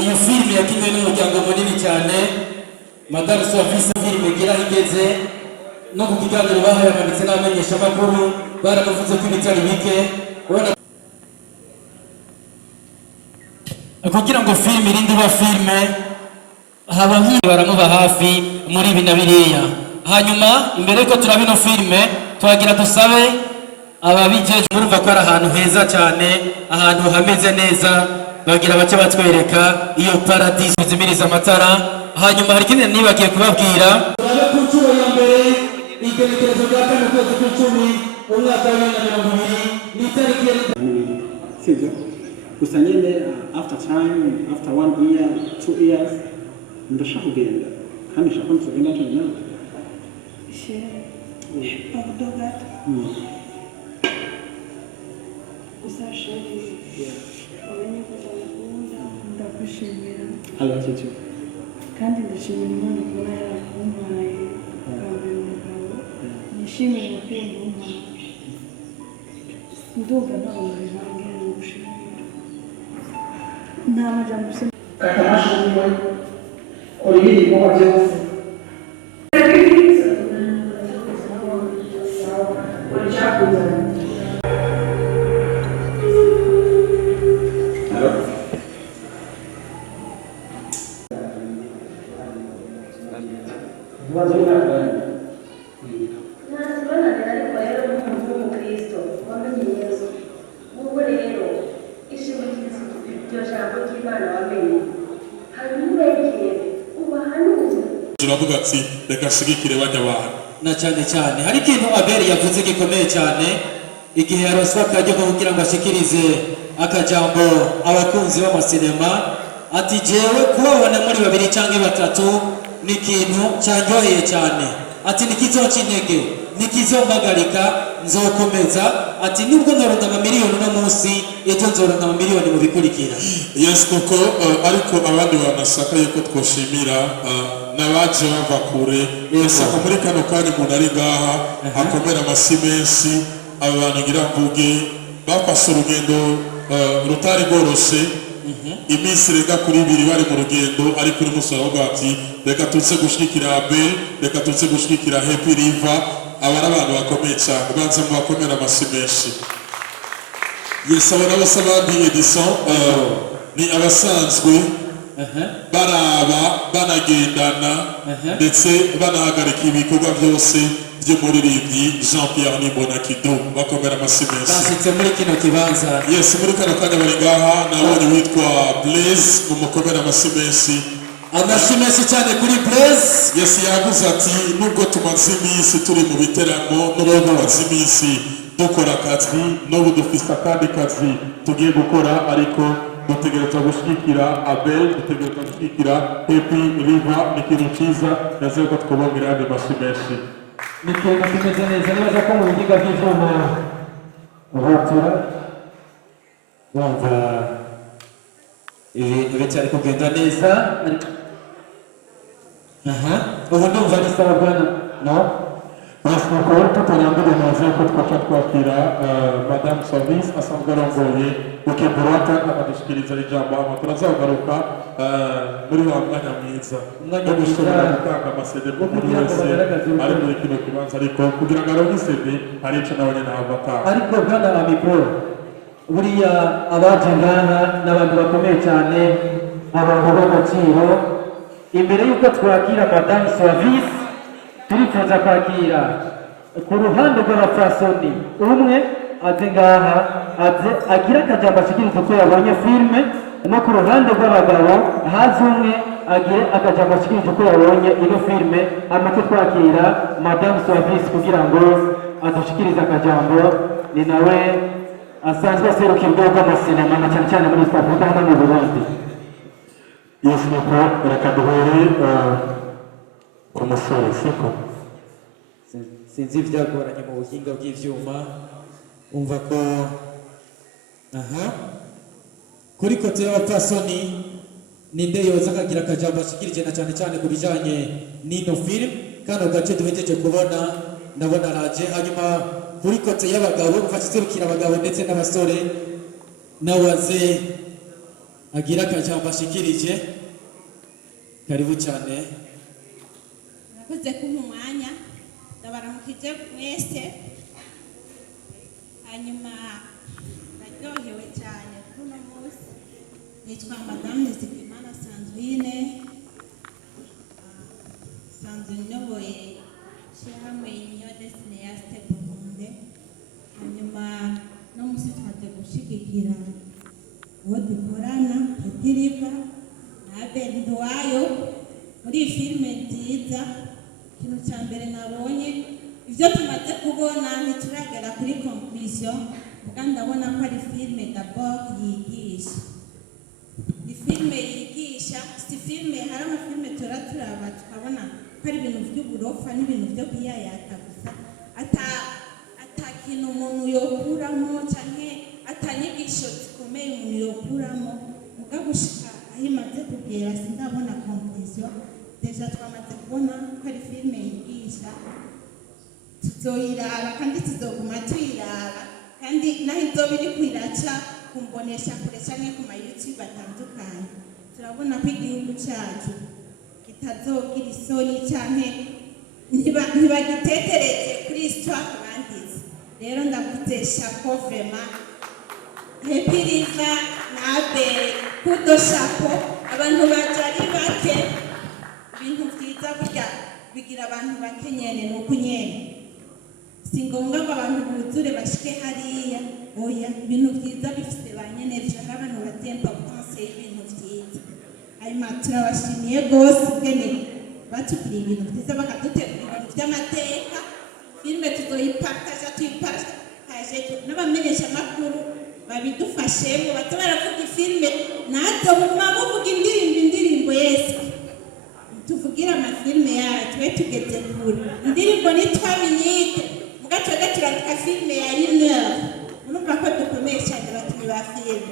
iyo filime yakinnye n'umuryango munini cyane Madame Service filime gira igeze no ku kiganiro bahayamanitse n'amenyesha makuru baramuvuze ko ibitari bike kugira ngo filime irindi ba filime haba baramuba hafi muri bina biriya. Hanyuma imbere ko turabino filime twagira dusabe ababijeje murumva ko ari ahantu heza cyane, ahantu hameze neza, bagira bace batwereka iyo paradise zimiriza amatara. Hanyuma hari ikindi nibagiye kubabwira turabe ku nshuro ya mbere igenekerezo rya kane kwezi kw'icumi umwaka wa 2020 n'itariki ya sivyo gusa nyine after 1 year 2 years ndashaka kugenda kandi nshaka kugenda cyane Pardon, usashiri wamenye kuzakunda ndagushimira alacyo kandi ndashimira Imana kuba yarakumpaye kambe umugabo nishimira umutembo w'Imana ndumva ntabwo bihangiye ngushimira nta majambo se katamashimwe kuri ibikorwa byose turavuga ati reka shigikire bajya abantu na cyane hari ikintu Abel yavuze gikomeye cyane igihe yaroswa akajya kugira ngo ashikirize akajambo abakunzi b'amasinema ati jewe kubabona muri babiri cyangwa batatu ni ikintu cyanyoheye cyane ati nikizonca intege nikizombagarika nzokomeza ati nubwo nzoronka amamiliyoni no munsi ejo nzoronka amamiliyoni mu bikurikira. yes kuko ariko abandi banashaka yuko twoshimira n'abaje bava kure yashaka muri kano kanya umuntu ari ngaha akomera amasi menshi abantu ngira mvuge bafashe urugendo rutari rworoshe iminsi rega kuri 2 bari mu rugendo ari kuri musoro ati reka tutse gushikira Abel reka tutse gushikira Happy River abari abantu bakomeye cyane banze mu bakomera amasi menshi. yes abana bose abandi Edison ni abasanzwe baraba banagendana ndetse banahagarika ibikorwa byose by'umuririmbyi Jean-Pierre Nimbona Kido bakomera amasi menshi basitse muri kino kibanza. yes muri kano kanya bari ngaha nabonye witwa Blaise umukomera amasi menshi amasi menshi cyane kuri Blaise. yes yaguze ati nubwo tumaze iminsi turi mu biteramo nubwo tumaze iminsi dukora akazi n'ubu dufite akandi kazi tugiye gukora ariko dutegerezwa gushikira Abel dutegerezwa gushikira Happy River n'ikintu cyiza yaze ko twubamira andi masi menshi ni ikintu kimeze neza nibaza ko mu bigiga by'ivyuma uhatura wumva ibintu bitari kugenda neza ubu ndumva ni sawa bwana no Basukuru tutanyambire neza ko twaca twakira Madame Service asanzwe arongoye ukeburata akadushikiriza ijambo hama turazagaruka muri wa mwanya mwiza umwanya gushobora gutanga amasede kuri wese ari muri kino kibanza ariko kugira ngo aronke isede hari ico nabonye nahavata ariko bwana amikoro buriya abaje ngaha n'abantu bakomeye cyane abantu b'agaciro. Imbere y'uko twakira Madame Service turifuza kwakira ku ruhande rw'abapfasoni umwe aze ngaha aze agira akajambo ashikiriza uko yabonye filime, no ku ruhande rw'abagabo haze umwe agire akajambo ashikiriza uko yabonye ino filime. Amaze twakira Madame Service kugira ngo adushikirize akajambo, ni nawe asanzwe aserukira urwego rw'amasinema na cyane cyane muri East Africa hano mu Burundi. yes nuko reka duhure ku musore siko sinzi ibyagoranye mu buhinga bw'ivyuma umva ko kuri kote y'abapfasoni ninde yoza akagira akajambo ashikirije na cyane cyane ku bijanye n'ino film kano gace duhejeje kubona ndabona raje. Hanyuma kuri kote y'abagabo ufashe serukira abagabo ndetse n'abasore nawaze agira akajambo ashikirije. Karibu cyane. Murakoze kumpa umwanya, ndabaramukije mwese. Hanyuma naryohewe cyane kuri uno munsi. Nitwa Madame Nizigimana Sandrine, nyoboye ishyirahamwe Union des Cinéastes Burunde. Hanyuma no munsi twaje gushigikira uwo dukorana Petiriva na Abel Nduwayo muri filime nziza. Ikintu cya mbere nabonye, ibyo tumaze kubona ntituragera kuri conclusion, kandi ndabona ko ari filime d'abord yigisha. Ni filime yigisha, si filime, hari amafilime turaba tukabona ko ari ibintu by'uburofa n'ibintu byo kuyayata gusa, ata kintu umuntu yokuramo cyangwa atanyigisho zikomeye umuntu yokuramo. Muga gushika aho imaze kugera sindabona conclusion. Deja twamaze kubona ko ari filime yigisha, tuzoyiraba kandi tuzoguma tuyiraba, kandi naho izoba iri kwiraca kumbonesha kure cyangwa ku ma YouTube atandukanye. Turabona ko igihugu cyacu kitazogira isoni cyane ntibagitetereze kuri histoire banditse. Rero ndavuze chapeau vraiment, Petiriva na Abel, kudo chapeau. Abantu baje ari bake, ibintu byiza burya bigira abantu bake nyene nuko nyene, si ngombwa ngo abantu buzure bashike hariya. Oya, ibintu byiza bifite ba nyene byo, hari abantu batemba importance y'ibintu byiza. Hanyuma turabashimiye rwose ubwene batugiriye ibintu byiza, bakadutegura ibintu by'amateka. Filime tuzoyipartaja, tuyipartaje n'abamenyesha amakuru babidufashemo, bato baravuga ifilime nazo muvuga indirimbo Yesu. Tuvugira amafilime yacu twe tugeze kure. Indirimbo ni 3 minutes, mugatwega turandika filime ya 1 heure. Urumva ko dukomeye cyane batumye ba filime.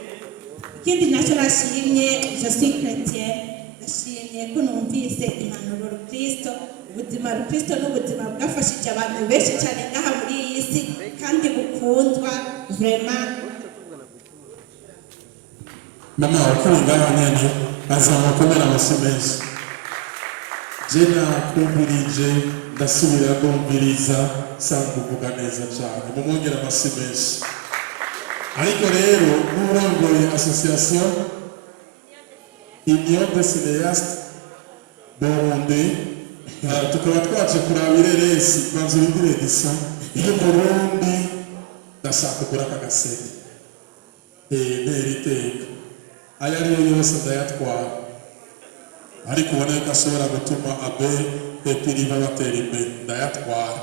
Ikindi nacyo nashimye, je suis chrétien, nashimye ko numvise impanuro Kristo, ubuzima Kristo n'ubuzima bwafashije abantu benshi cyane ngaha muri iyi si, kandi bukundwa vraiment. Mama wakuri ngaha nyene azamukomera amasimesi. Jena kumvirije ndasubira kumviriza sanga uvuga neza cyane, mumwongera amasimesi. Ariko rero n'urongoye association Union des Cinéastes Burundi, tukaba twaje kuraba ireresi kwanza irindi edition iyo Burundi ndashaka kugura akagasete. Neriteka aya ariyo yose ndayatwara, ariko ubona ko ashobora gutuma Abel Petiriva batera imbere, ndayatwara.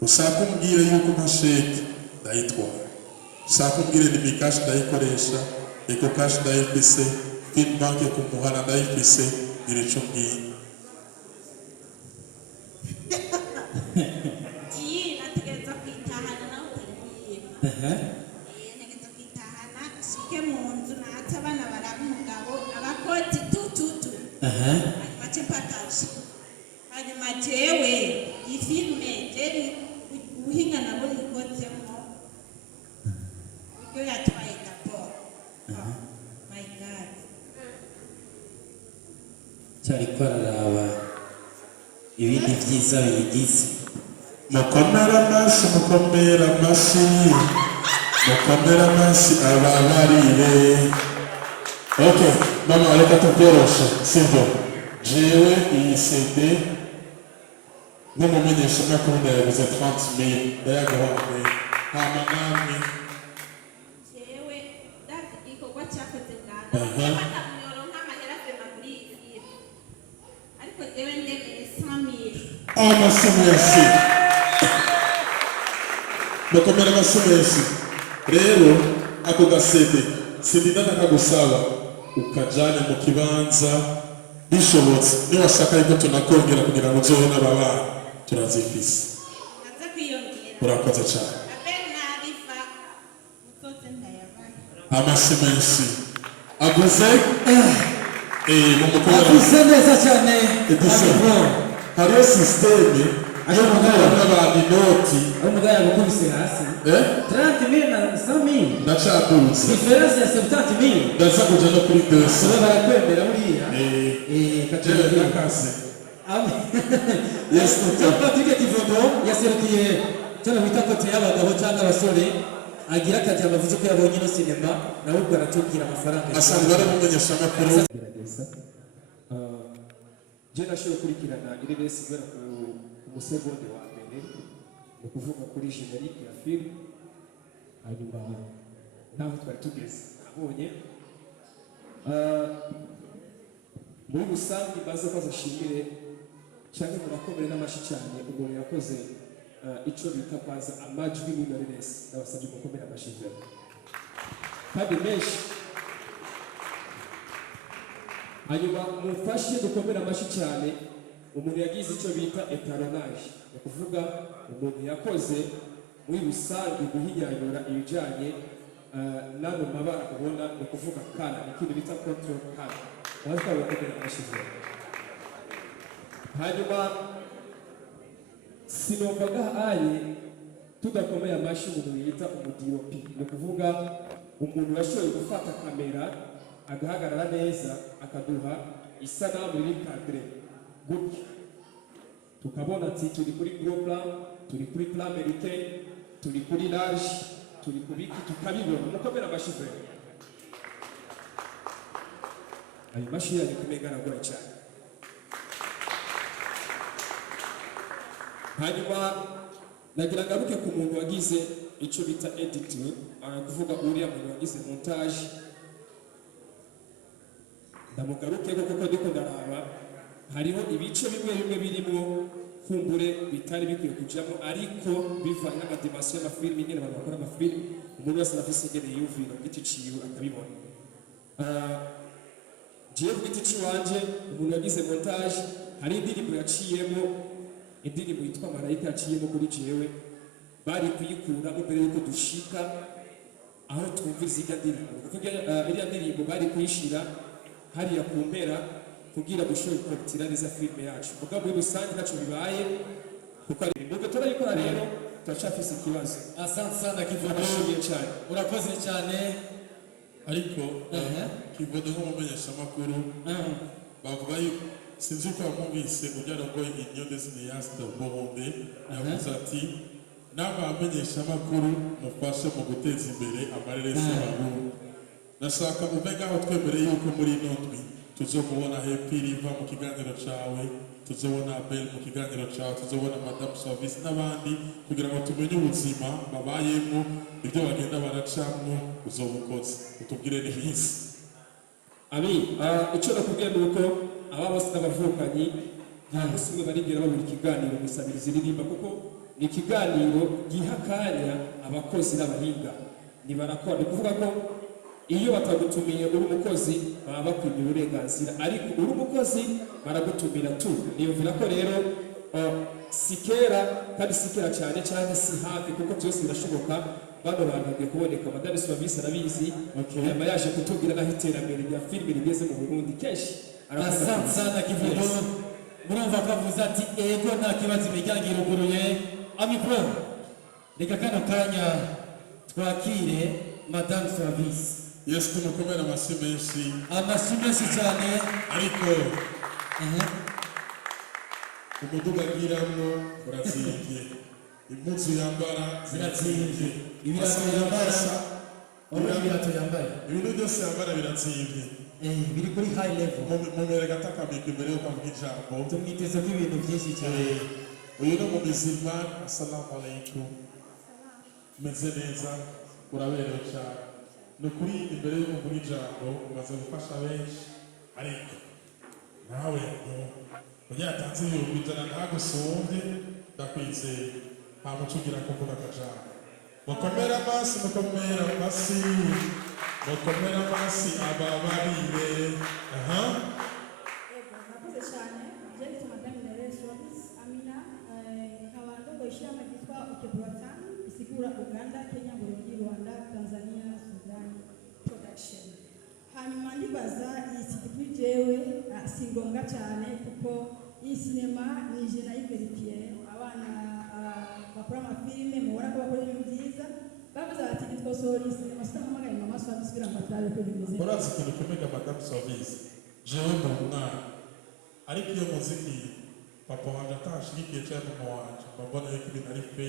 Ushaka umbwire yuko masheke ndayitwara, ushaka umbwire nimikashi ndayikoresha, eko kashi ndayifise, Finbank ku muhana ndayifise, irico mbwire. Nategereza kwitahana nawe utariye. Nategereza kwitahana, shike mu nzu natse abana baraba umugabo, abakoti tututu. Hanyuma mpataje. Hanyuma jewe iyi filime jeri ubuhinga nabo nikozemo, ibyo yatwaye d'abord. My God. Cyari kwararaba ibindi byiza bigize. Mukomera amasi, mukomera amasi, mukomera amasi ababarire. Okay, mama reka tubyoroshe, sibyo? Jewe iyi CD nk'umumenyesha makuru ndayaguze 30,000 ndayagahawe. Hama namwe Jewe dati igikorwa cyakoze bwana. Fata muyoro nk'amahera fema muri iyi filime. Ariko jewe ndemeye 100,000. amasimesi. Mukomera amasimesi. Rero ako gasede sindinda nakagusaba ukajane mu kibanza bishobotse, niwashaka yuko tunakongera kugira ngo uzohe n'ababana turazifise. Naza kwiyongera. Urakoze cyane. Abel na Arifa mutoze ndayabana. Amasimesi aguze mu mukomera Aguze neza cyane. hariyo systeme ayo mugabo n'abandi noti aho mugabo yagukubise hasi 30,000 na 100,000 ndacadutse diferense ya 70,000 ndaza kuja no kuri 200 solo barakwemera buriya jewe nakase yes Patrick Kivodo yaserukiye cyane bita kote y'abagabo cyangwa abasore agira akaje abavuze ko yabonye no sinema nawe ubwo aratubwira amafaranga asanzwe ari umumenyesha makuru gerageza je nashoboye kurikirana irebesi guhera ku musegonde wa mbere ni ukuvuga kuri generique ya film hanyuma naho twari tugeze abonye muri rusange baza ko azashimire cyangwa murakomere n'amashi cyane umuntu yakoze icyo bita kwaza amajwi n'intoreresi n'abasabye gukomera amashi vero kandi menshi hanyuma mufashe dukomera amashi cyane umuntu yagize icyo bita etaronage ni ukuvuga umuntu yakoze muri rusange guhinyanyura ibijyanye n'ano mabara ubona ni ukuvuga kana ikintu bita control kana waza gukomera amashi vero hanyuma sinovaga aye tudakomeye amashi umuntu yita umudiyopi ni ukuvuga umuntu yashoboye gufata kamera agahagarara neza akaduha isanamu iri kadire gutya tukabona ati turi kuri gros plan turi kuri plan américain turi kuri large turi kubiki tukabibona mukomera amashi vero ayo mashi yanyu kumenya aragoye cyane hanyuma nagira ngaruke ku muntu wagize icyo bita editing kuvuga uriya muntu wagize montage ndamugaruke kuko ndiko ndaraba hariho ibice bimwe bimwe birimo kumbure bitari bikwiye kujamo ariko bivanye n'amadimasiyo y'amafilimi nyine abantu bakora amafilimi umuntu wese arafise ingene yiyumvira ku giti ciwe akabibona jewe ku giti ciwanje umuntu yagize montage hari indirimbo yaciyemo indirimbo yitwa Marayika yaciyemo kuri jewe bari kuyikura mbere yuko dushika aho twumvise iriya ndirimbo kuko iriya ndirimbo bari kuyishira hariya ku mpera kugira dushobore gukopitira neza filime yacu mugabo muri rusange ntacyo bibaye kuko ari nubwo turayikora rero turacafise ikibazo asante sana Kivodo turashimiye cyane urakoze cyane ariko Kivodo nk'umumenyesha makuru bavuga yuko sinzi uko bamwumvise ujyarongoye inyo desiniyazi de Burundi yavuze ati n'abamenyesha makuru mufashe mu guteza imbere amareresi y'abarundi nashaka uve ngaho twemereye yuko muri ino ndwi tuzokubona Happy Riva mu kiganiro cawe tuzobona Abel mu kiganiro cawe tuzobona Madame Service n'abandi kugira ngo tumenye ubuzima babayemo ibyo bagenda baracamwo uzobukoze utubwire n'iminsi icyo nakubwiye ni uko aba bose n'abavukanyi nta munsi umwe barigera babura ikiganiro gusabiriza iririmba kuko ni ikiganiro giha akanya abakozi n'abahinga nibarakora ni ukuvuga ko iyo batagutumiye uri umukozi baba bakwimye uburenganzira ariko uri umukozi baragutumira tu niyumvira ko rero si kera kandi si kera cyane cyangwa si hafi kuko byose birashoboka bano bantu bagiye kuboneka Madame Service arabizi nyuma yaje kutubwira n'aho iterambere rya filime rigeze mu Burundi kenshi asante sana Kivodo murumva ko avuze ati ego nta kibazo imiryango iruguruye amikoro reka kano kanya twakire Madame Service yesu tumukomere amashyi menshi cyane ariko umuduga agiramwo uratsimbye impuzu yambara ziratsimbye ibirato yambaye ibintu byose yambara biratsimbye biri kuri high level mumere gatakamika imbere yo kavuga ijambo tumwiteze ko ibintu byinshi cyane uyu ni umumizima assalamu alaikum umeze neza uraberewe cyane ni ukuri imbere yo kuvuga ijambo umaze gufasha benshi ariko nawe yatanze ibihumbi ijana ntagusumbye ndakwizeye nta muco ugira kuvuga akajambo mukomere amasi ababariye Nakoze cyane byanditse Madame Service Amina nkaba ndongoye ishyirahamwe ryitwa Ukeburatan isigura Uganda Kenya Burundi Rwanda Tanzania Sudan Production hanyuma ndibaza iyi CD kuri jewe si ngombwa cyane kuko iyi sinema ni je nayiveritiye abana bakora amafilime mubona ko bakora ibintu byiza bavuze bati nitwosohora isinema sitahamagaye mama Swami subira ngo turabe ko bimeze murazi ikintu kumega Madame Service jewe mu mwana ariko iyo muziki papa wanje atashigikiye cyangwa mama wanje mbona yuko ibintu ari fake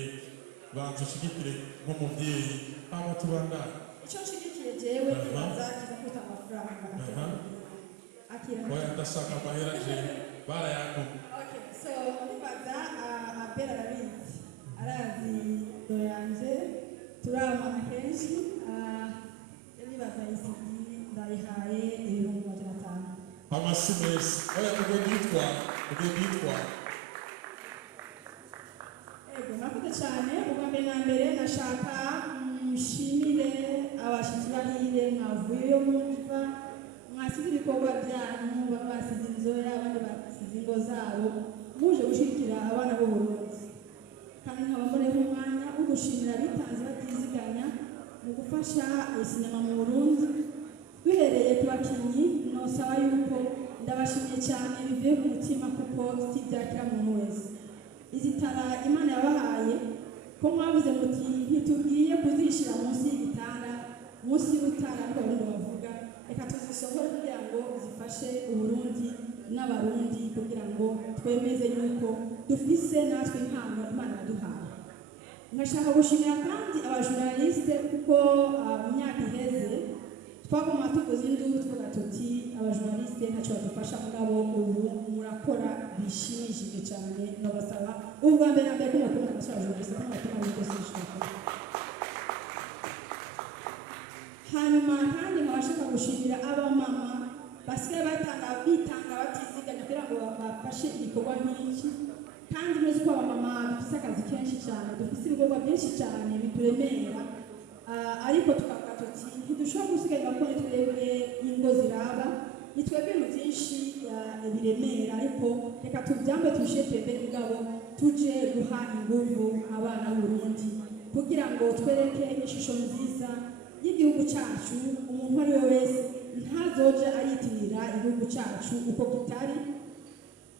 banza ushigikire nk'umubyeyi hama tubandane icyo nshigikiye jewe kibanza kiza kwita amafaranga akira oya ndashaka amahera je barayantumye. okay so nibaza abera arabizi arazi doyanje turamana kenshi nibaza isigi ndayihaye ibihumbi 500 amasimesi oya ugenda yitwa ego nakuze cyane ubwa mbere na mbere nashaka nshimire abashitsi bahire mwavuye mumva mwasize ibikorwa byanyu bamwe basize inzoya abandi basize ingo zabo muje gushikira abana b'u Burundi kandi nkaba mboneyeho umwanya wo gushimira abitanze batiziganya mu gufasha sinema mu Burundi duhereye ku bakinnyi nosaba yuko ndabashimiye cyane bivuye ku mutima kuko si ibyakira muntu wese izi tara Imana yabahaye ko mwabuze muti ntitubwiye kuzishyira munsi y'igitanda munsi y'urutara ariko abarundi bavuga reka tuzisohore kugira ngo zifashe Uburundi n'abarundi kugira ngo twemeze yuko dufise natwe impano Imana yaduhaye. Ngashaka gushimira kandi abajournaliste kuko mu myaka iheze twaguma tukoze induru tuvuga tuti abajournaliste ntacyo badufasha mugabo ubu murakora bishimishije cyane ndabasaba ubwa mbere na mbere ko mukunda gusaba abajournaliste ko mukunda gukosesha hanyuma kandi nkabashaka gushimira abamama basigaye bitanga batiziganya kugira ngo bafashe ibikorwa nk'iki kandi nzi ko abamama dufise akazi kenshi cyane dufise ibikorwa byinshi cyane bituremera ariko tukavuga tuti ntidushobora gusigaye ko twebwe ingo ziraba nitwebwe ibintu byinshi biremera ariko reka tubyambe tubishe twebwe mugabo tuje guha inguvu abana b'Uburundi kugira ngo twereke ishusho nziza y'igihugu cyacu umuntu ari we wese ntazoje aritirira igihugu cyacu uko kitari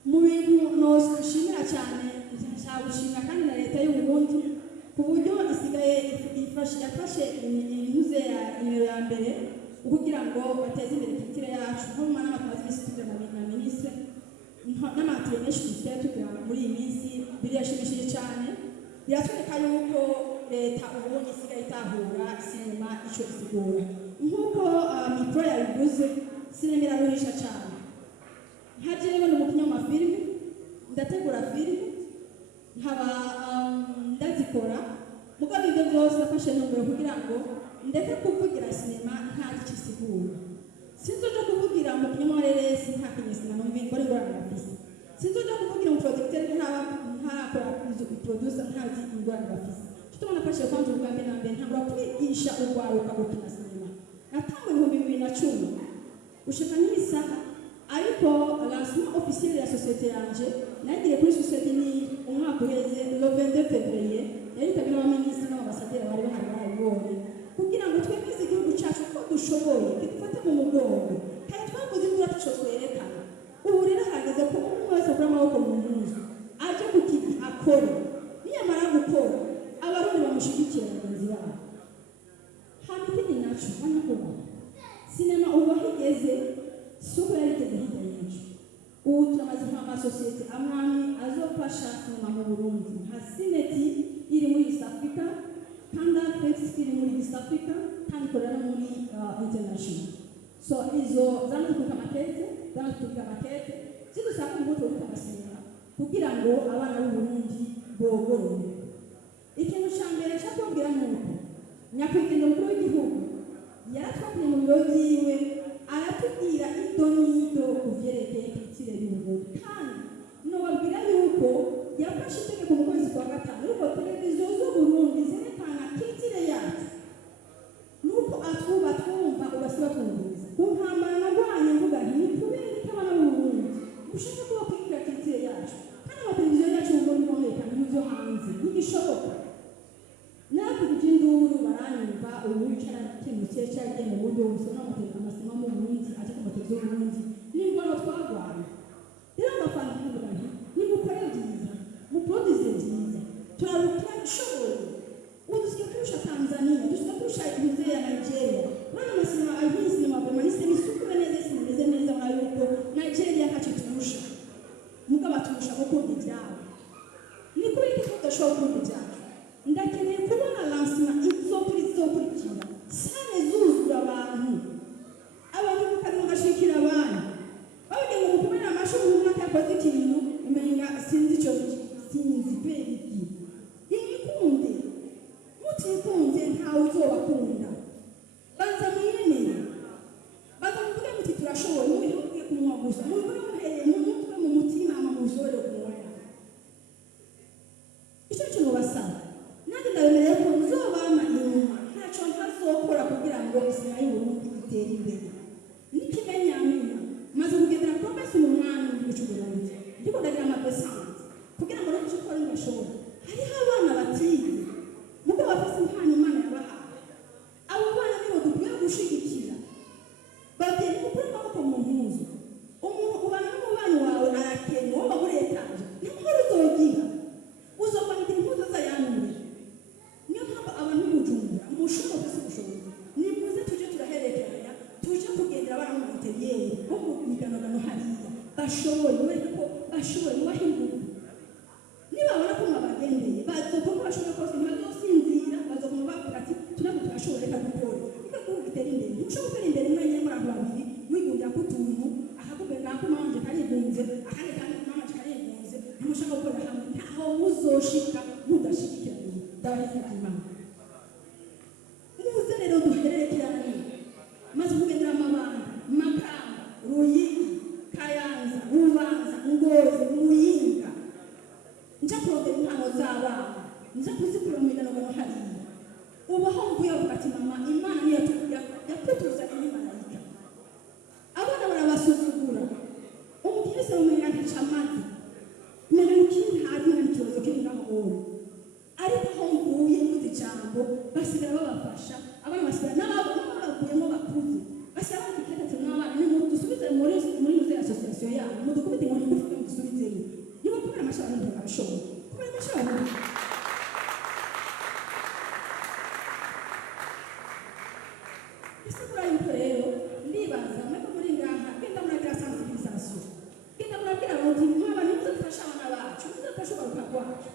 mu bintu noshimira cyane nshaka kandi na leta y'u Burundi ku buryo isigaye yafashe inyuze ya nimero ya mbere kugira ngo bateze imbere kitire yacu nko mu nama tumaze iminsi tugira na ministre n'amatire menshi dufite tugira muri iyi minsi birashimishije cyane biratwereka yuko leta ubundi isigaye itahura sinema icyo isigura nk'uko mikoro yabivuze sinema iraruhisha cyane nka jewe ni umukinnyi w'amafilime ndategura filime nkaba ndazikora mugabo ibyo byose nafashe ntumbero kugira ngo ndeke kuvugira sinema nta gice isigura sinzoja kuvugira umukinnyi wa RRS nta kinyesina numva ingore ngorane bafise sinzoja kuvugira umuproducteur ntakora producer ntazi ingorane bafise tutuma nafashe kwanza ubwa mbere na mbere ntangura kwigisha urwaruka gukina sinema natangwa 2010 gushika n'isaha ariko lancement officiel ya société yanje nagiye kuri société ni umwaka uheze le 22 février yaritabira abaminisitiri n'abasaderi bari bahari barabibonye kugira ngo twemeze igihugu cyacu ko dushoboye dufate mu mugongo kandi twakoze ibyo tuco twerekana ubu rero hageze ko umuntu wese akora amaboko mu mpuzu aje kukiki akora niyamara gukora abarundi bamushigikira bagenzi babo hano ikindi naco hano kuba sinema ubu higeze soko yarigeze hirya yacu ubu turamaze nk'amasosiyete amwamwe azofasha sinema mu Burundi nka Sineti iri muri East Africa Panda Flex iri muri East Africa kandi ikorera no muri international so izo zanatuka makete zidusaba umuto w'ukabasinga kugira ngo abana b'u Burundi bogorore ikintu cya mbere cyakubwira nuko nyakwigendera umukuru w'igihugu yaratwakuye mu biro byiwe aratubwira idonido ku vyerekeye kitire y'Uburundi kandi nobabwira yuko yafashe itegeko mu kwezi kwa gatanu yuko televiziyo z'Uburundi zerekana kitire yacu nuko atwuba twumva ubasiba twumviriza ku ntambara narwanye mvuga nti ni kubera iki abana b'Uburundi ushaka kuba kwikira kitire yacu kandi amateleviziyo yacu ubu ntibonekana n'ibyo hanze ntigishoboka nakugira induru baranyumva ubu wicara kimutse cyagiye mu buryo busa n'amategeko amasima mu Burundi aje ku mateleviziyo y'Uburundi n'ingwano twarwana rero abafana kuvuga nti nimukore byiza muproduce ndiko ndagira amabesanse kugira ngo rero uko ari bashobora hariho abana batize muko bafise impano Imana yabahaye abo bana nibo dukwiye gushigikira babyeyi mukuru amaboko mu mpuzu umuntu ubana n'umubanyi wawe arakenya wowe baguretaje ninkuru uzogira uzokwandika impuzu zayanure niyo mpamvu abantu b'Ubujumbura mushobora ufise ubushobozi nimuze tuje turaherekeranya tuje kugendera abana mu materiyeri bo mu miganogano hariya bashoboye mwereke ko bashoboye mubahe ingufu nibabona ko mwabagendeye bazokoma bashoboye kose ntibazosinzira bazokoma bavuga ati turabwo turashoboye reka dukore reka kuvuga itera imbere ntushobora gutera imbere mwenye muri abantu babiri mwigundira ko utuntu akakubwira nako manje karigunze akandi kandi manje karigunze ntimushaka gukorera hamwe ntaho muzoshika mudashigikiranye ndabaheza Imana muze rero duherekeranye maze kugendera amabanga Makamba Ruyigi Kayanza Bubanza Ngozi Muyinga nja kurondera impano z'abana nja kuzikura mu miganogano hariya ubaho mvuye avuga ati mama Imana niyo yatutuzanye n'imarayika abana barabasuzugura umubyeyi wese mumenga nticamaze menya n'ikindi ntazi menya n'ikibazo kiri ngaho wowe ariko aho mvuye mvuze ijambo basigara babafasha abana basigara n'abo bavuyemo bakuze basigara bakiketa ati n'abana nimudusubize muri muze association yanyu mudukubite inkoni ngufi mudusubizeyo niba kubera amashara ntibashobora kubera amashara Isibura yuko rero ndibaza mweko muri ngaha genda muragira sensibilisation genda muragira abantu mwaba nimuze dufasha abana bacu nimuze dufasha ugaruka kwacu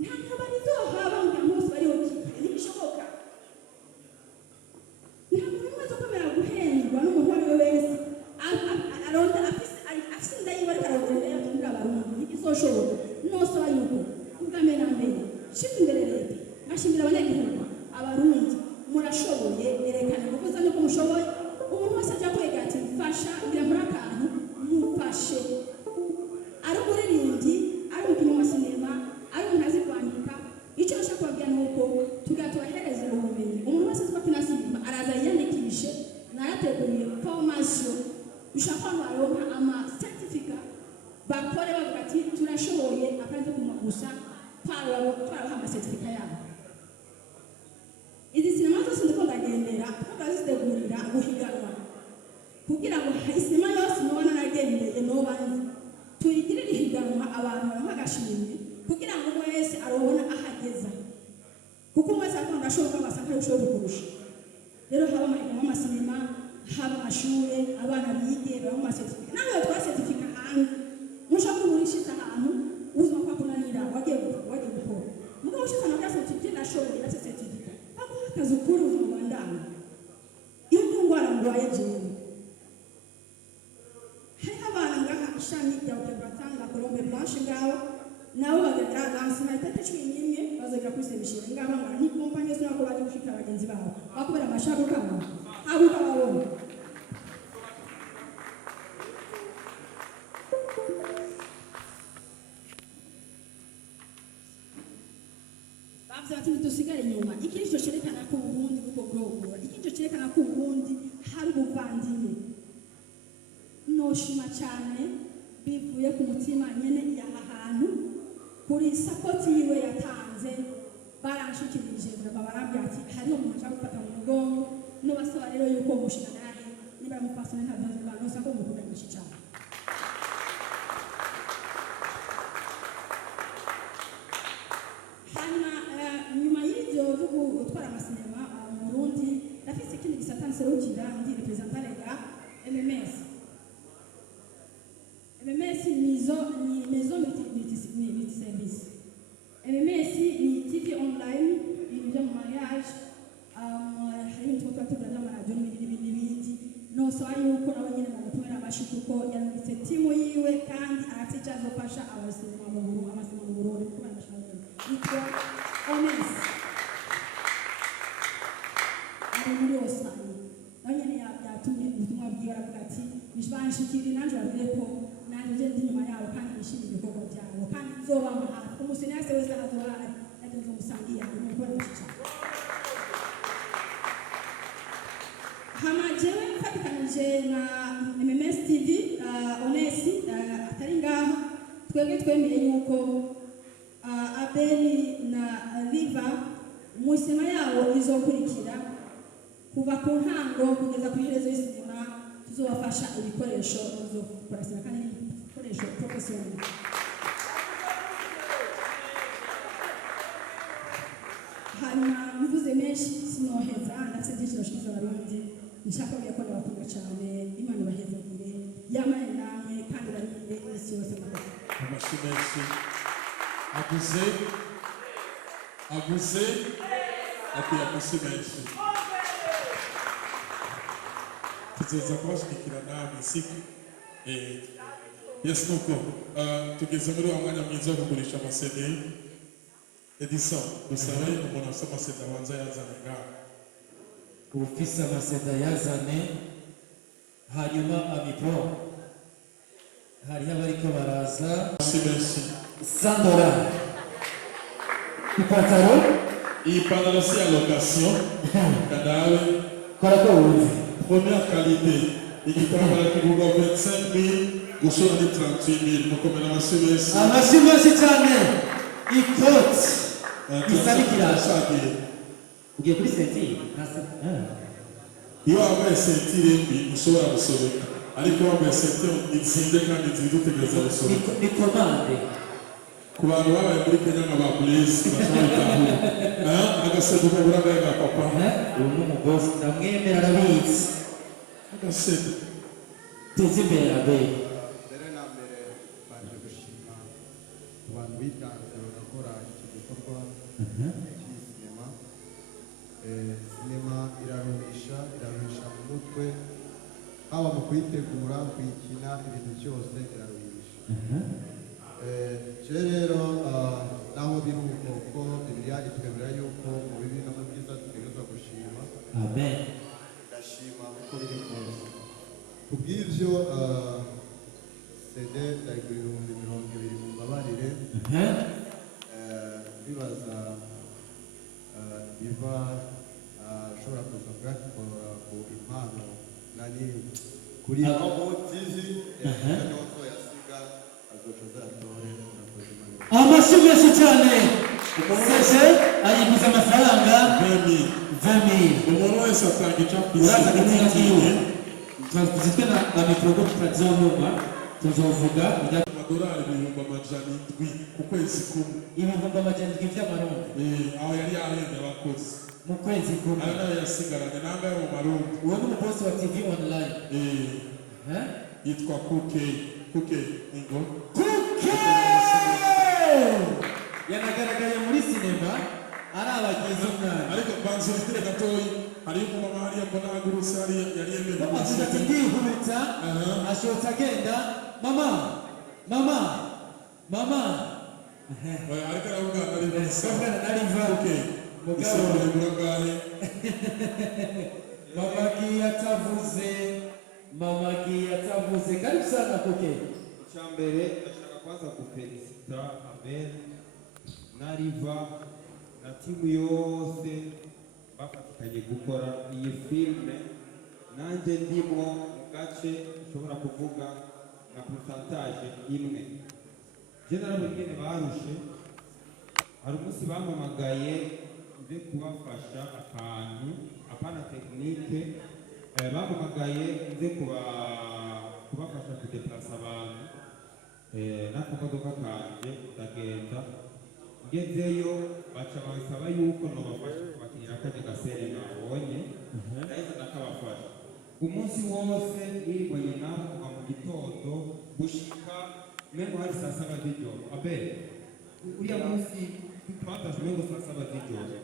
nta kabari zohaba ngo bose bariho ntibishoboka nta muntu umwe azokomera guhendwa n'umuntu uwo ari we wese aronda afise inda yiwe ariko arondera yatumvira abarundi ntigizoshoboka nosaba yuko ubwambere na mbere shira imbere leta nkashimira abanyagihugu abarundi murashoboye erekana kuvuza nuko mushoboye umuntu wese ajya kwega ati mfasha ngira muri akantu mufashe ari umuririmbyi ari umukinnyi wa sinema ari umuntu azi kwandika icyo nshaka kubabwira ni uko tugatubahereza ubumenyi umuntu wese azi ko akina sinema araza yiyandikishe narateguriye formation ushaka ko baronka ama certificate bakore bavuga ati turashoboye akazi kumagusa twarabaha ama certificate yabo izi sinema zose ndiko ndagendera tukazitegurira guhiganwa kugira ngo isinema yose nubona nagendeye nobanze tuyigirire ihiganwa abantu baronka agashimwe kugira ngo umwe wese arobona ahageza kuko umwe wese akunda ashoboka basanga ari ushoboye kurusha rero haba amahiganwa y'amasinema haba amashure abana bige baba mu masertifika nawe twasertifika hanze mushaka kuburishiza ahantu ubuzima bwakunanira wagiye gukora mugabo ushize amakasi uti ndashoboye na certificate akazi ukuri ubuzima bwandana iyo ndwara ndwaye jewe hari abana ngaha ishami rya Utebatanga Colombe Blanche ngaho nabo bagagira lancement itariki 11 bazogira kwisebishira ngaba ngara ni compagnie zino ko baje gushika abagenzi babo bakubera amashaka kabo abo babona bavye dusigare inyuma ikindi cyo cerekana ko uburundi buko burogora ikindi cyo cerekana ko uburundi hari ubuvandimwe noshima cyane bivuye ku mutima nyene y'aha hantu kuri support yiwe yatanze baranshikirije barambwira ati hariho umuntu ashaka gufata mu mugongo no basaba rero yuko mushika nahe niba mufasane ntabazo banosa ko mukunda cyane nyuma y'ibyo byo gutwara amasinema mu Burundi ndafise ikindi gisata nserukira ndi representant lega MMS ni maison multi service MMS ni TV online ibintu byo mu mariage hari utwo twategura n'amaradiyo n'ibindi nosaba yuko nabo nyine bamutumira amashyi kuko yaranditse timu yiwe kandi arafite icyo azofasha amasinema mu Burundi kuko barashaka yitwa Ones ari muri Osani nawe nyine yatumye ubutumwa bwiwe aravuga ati nishbanshikiri nanje babire ko nanje ndi nyuma yawe kandi nishimiye ibikorwa byabo kandi nzoba hafi umusene wese wese azohari kandi nzomusangiye ari mu gukora iki hama jewe mfatikanije na MMS TV Onesi atari ngaho twebwe twemeye yuko Abeli na Liva mu sinema yabo izokurikira kuva ku ntango kugeza ku iherezo y'sinema tuzobafasha ibikoresho bizokora sinema kandi ibikoresho professional. Hanyuma mvuze menshi sinoheza ndetse byinshi ndashyize abarundi nshaka ko ndabakunda cyane Imana ibahezagire yamane namwe kandi barinde isi yose mu Rwanda. Amashyi menshi aguze akwiye amashyi menshi tuzoza kubashigikira namwe siko yes nuko tugeze muri wa mwanya mwiza wo kugurisha amasede Edison dusabe umuntu afite amasede abanza yazane ngaho ufise amaseda yazane hanyuma amipro hariho abariko baraza menshi Sandora ipataro iyi pantaro si ya location kadawe kora ko wumve première qualité igitambara kigurwa 25,000 gushora ni 38,000 mukomera amashyi menshi amashyi menshi cyane ikoti isa n'ikirashagiye ugiye kuri sentire iyo wambaye sentire mbi ushobora gusobeka ariko wambaye sentire izinde kandi zidutegereza gusobeka ni komande ku bantu babaye muri Kenya nka ba Blaise bashobora agasego kabura ngahe ga papa uyu ni umugozi ndamwemera arabizi agasego teze imbere abeli mbere na mbere baje gushima abantu bitanze bagakora iki gikorwa cy'iyi sinema. Sinema iraruhisha mu mutwe haba mu kuyitegura kuyikina ibintu byose iraruhisha. Rero naho biri uko Bibiliya itwemera yuko mu bibi no mu byiza dutegerezwa gushima. amen Ndashima uko biri kose kubw'ibyo CD ndayigura 20,000 mu mbabarire bibaza biva ashobora kuza kuyakora ku impano nani kuri abo TV n'uko yasiga azoca zatore amashyi menshi cyane sese ayiguze amafaranga 20,000 umuntu wese atanga icyo uraza gutsinda akwiye tuzitwe na mikorogo tutazonuma tuzovuga amadolari 700 ku kwezi kumwe ibihumbi amajana by'amarundi aho yari yahembye abakozi mu kwezi kumwe ayo nayo yasigaranye nangahe mu marundi uwo ni umuposi wa TV online yitwa kuke ingo kuke yanagaragaye muri sinema ari abagize umwana ariko banza ufite gatoyi hariyo umumama hariya mbona hagurutse hariya yari yemeye bamaze ati ndihubitsa ashotse agenda mama ariko aravuga ari basa gavana nari mvuke isoko rigura ngahe mama agiye atavuze karibu sana kuke icyambere ndashaka kwanza gufelicita Abel na Riva na timu yose bafatikanye gukora iyi filime nanjye ndimo mu gace ushobora kuvuga na pourcentage imwe general bigene barushe hari umunsi bampamagaye nze kubafasha akantu apana tekinike bampamagaye nze kubafasha kudeplasa abantu n'akamodoka kanje ndagenda ngezeyo baca bansaba yuko nobafasha kubakinira kane gasere nabonye ndahise ndakabafasha umunsi wose nirwanye nabo kuva mu gitondo gushika mengo hari saa saba z'ijoro Abel uriya munsi twatashe mengo saa saba z'ijoro